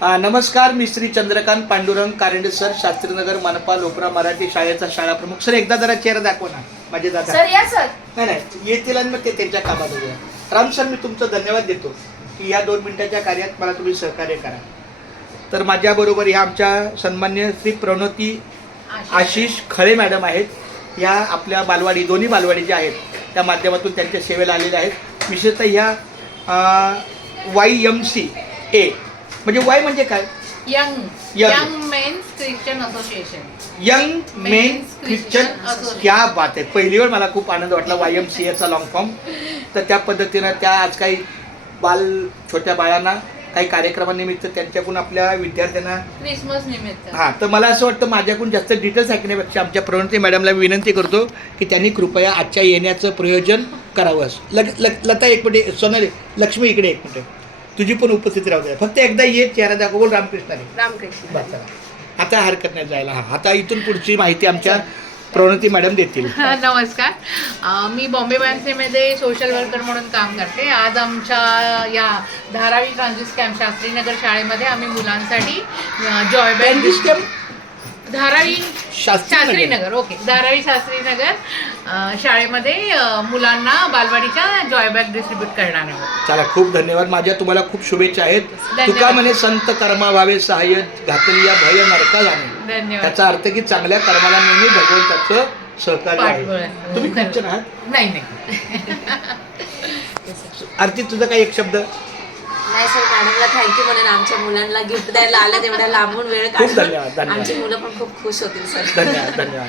नमस्कार, मी श्री चंद्रकांत पांडुरंग कारंडे सर, शास्त्रीनगर मनपा लोपरा मराठी शाळेचा शाळा प्रमुख. सर एकदा जरा चेहरा दाखवा ना माझे दादा. सर या सर. नाही येतील आणि मग ते त्यांच्या कामात होऊया. राम सर, मी तुमचं धन्यवाद देतो की या 2 मिनिटाच्या कार्यात मला तुम्ही सहकार्य करा. तर माझ्याबरोबर ह्या आमच्या सन्मान्य श्री प्रणोती आशिष खळे मॅडम आहेत. ह्या आपल्या बालवाडी, दोन्ही बालवाडी ज्या आहेत त्या माध्यमातून त्यांच्या सेवेला आलेल्या आहेत. विशेषतः ह्या YMCA म्हणजे वाय म्हणजे काय? Young men's Christian association. Young men's Christian. क्या बात आहे. पहिली वेळ मला खूप आनंद वाटला YMCAचा लॉंग फॉर्म. तर त्या पद्धतीनं त्या आज काही छोट्या बाळांना काही कार्यक्रमानिमित्त त्यांच्याकडून आपल्या विद्यार्थ्यांना क्रिसमस निमित्त. तर मला असं वाटतं माझ्याकडून जास्त डिटेल्स ऐकण्यापेक्षा आमच्या प्रणोती मॅडमला विनंती करतो की त्यांनी कृपया आजच्या येण्याचं प्रयोजन करावं. लता एक मिनिट, सोनाली, लक्ष्मी इकडे एक मिनिट, तुझी पण उपस्थिती राहू द्या. फक्त एकदा ये, चेहरा दाखव. बोल रामकृष्णाने. रामकृष्ण. बस चला, आता हरकत नाही जायला. आता इथून पुढची माहिती आमच्या प्रणोती मॅडम देतील. नमस्कार, मी बॉम्बे बँकेमध्ये सोशल वर्कर म्हणून काम करते. आज आमच्या या धारावी ट्रान्झिट कॅम्प शास्त्रीनगर शाळेमध्ये आम्ही मुलांसाठी जॉय बॅग धारावी शास्त्रीनगर धारावी शास्त्रीनगर शाळेमध्ये मुलांना बालवाडीच्या जॉय बॅग डिस्ट्रीब्यूट करणार आहोत. चला, खूप धन्यवाद. माझ्या तुम्हाला खूप शुभेच्छा आहेत. तुका म्हणे संत कर्मा व्हावे सहाय्य, घातली या भय नरका जाणे. धन्यवाद. त्याचा अर्थ की चांगल्या कर्माला नेहमी भगवंताचं सहकार्य आहे. तुम्ही ख्रिश्चन आहात? नाही. आरती, तुझा काही एक शब्द? नाही सर, मॅडमला थँक्यू म्हणून आमच्या मुलांना गिफ्ट द्यायला आलं, तेवढ्या लांबून वेळ खूप काढून. धन्यवाद. आमची मुलं पण खूप खुश होतील सर. धन्यवाद.